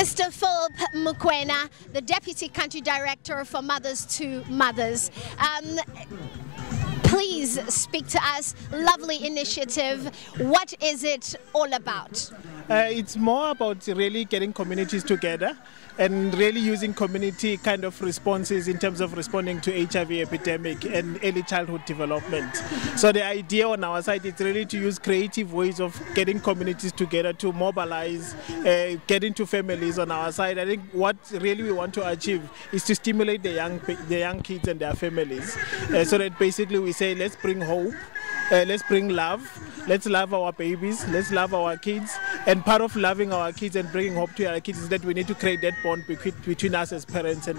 Mr. Phillip Mukwena, the Deputy Country Director for Mothers to Mothers. Please speak to us. Lovely initiative. What is it all about? It's more about really getting communities together and really using community kind of responses in terms of responding to HIV epidemic and early childhood development. So the idea on our side is really to use creative ways of getting communities together to mobilize, get into families on our side. I think what really we want to achieve is to stimulate the young kids and their families. So that basically we say, let's bring hope, let's bring love, let's love our babies, let's love our kids. And part of loving our kids and bringing hope to our kids is that we need to create that bond between us as parents and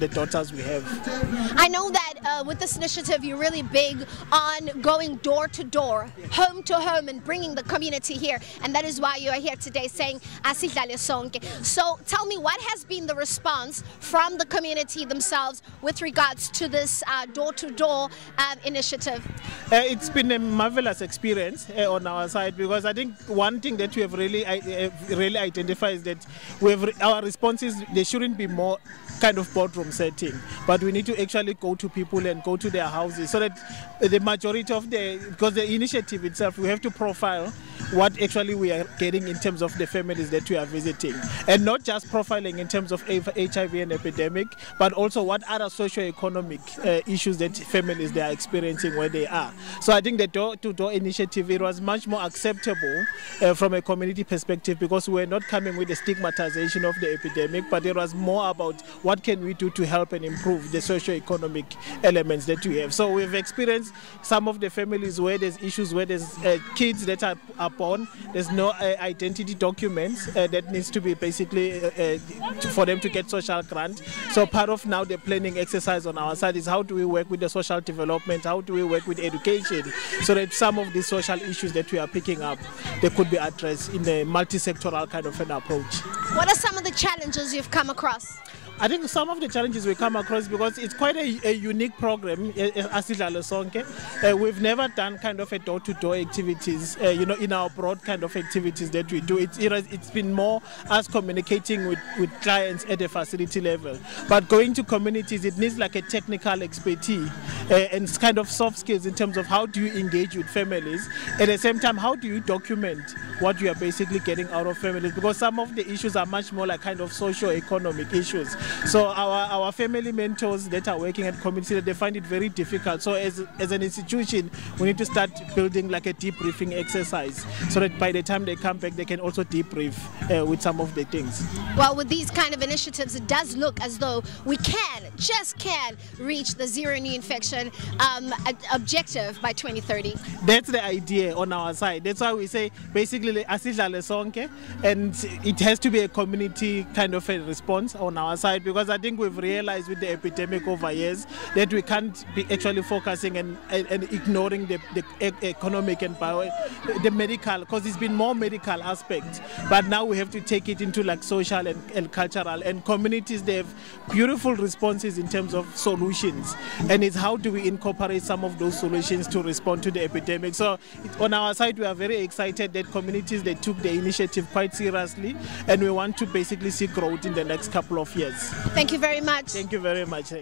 the daughters we have. I know that with this initiative you're really big on going door to door, home to home, and bringing the community here, and that is why you are here today saying Asidlale sonke. So tell me, what has been the response from the community themselves with regards to this door to door initiative? It's been a marvelous experience on our side, because I think one thing that we have really identified is that our responses, they shouldn't be more kind of boardroom setting, but we need to actually go to people and go to their houses, so that the majority of because the initiative itself, we have to profile what actually we are getting in terms of the families that we are visiting, and not just profiling in terms of HIV and epidemic, but also what other socio-economic issues that families they are experiencing where they are. So I think the door-to-door initiative, it was much more acceptable from a community perspective, because we were not coming with the stigmatization of the epidemic, but it was more about what can we do to help and improve the socio-economic elements that we have. So we've experienced some of the families where there's issues, where there's kids that are born, there's no identity documents that needs to be basically for them to get social grant. So part of now the planning exercise on our side is how do we work with the social development, how do we work with education, so that some of the social issues that we are picking up, they could be addressed in a multi-sectoral kind of an approach. What are some of the challenges you've come across? I think some of the challenges we come across, because it's quite a unique program, Asidlale sonke. We've never done kind of a door-to-door activities, in our broad kind of activities that we do. It's been more us communicating with clients at the facility level. But going to communities, it needs like a technical expertise and kind of soft skills in terms of how do you engage with families. At the same time, how do you document what you are basically getting out of families? Because some of the issues are much more like kind of socio-economic issues. So our family mentors that are working at community, they find it very difficult. So as an institution, we need to start building like a debriefing exercise, so that by the time they come back, they can also debrief with some of the things. Well, with these kind of initiatives, it does look as though we just can reach the zero new infection objective by 2030. That's the idea on our side. That's why we say basically Asidlale sonke, and it has to be a community kind of a response on our side, because I think we've realized with the epidemic over years that we can't be actually focusing and ignoring the economic and the medical, because it's been more medical aspects, but now we have to take it into like social and cultural, and communities, they have beautiful responses in terms of solutions, and it's how do we incorporate some of those solutions to respond to the epidemic. So on our side, we are very excited that communities, they took the initiative quite seriously, and we want to basically see growth in the next couple of years. Thank you very much. Thank you very much.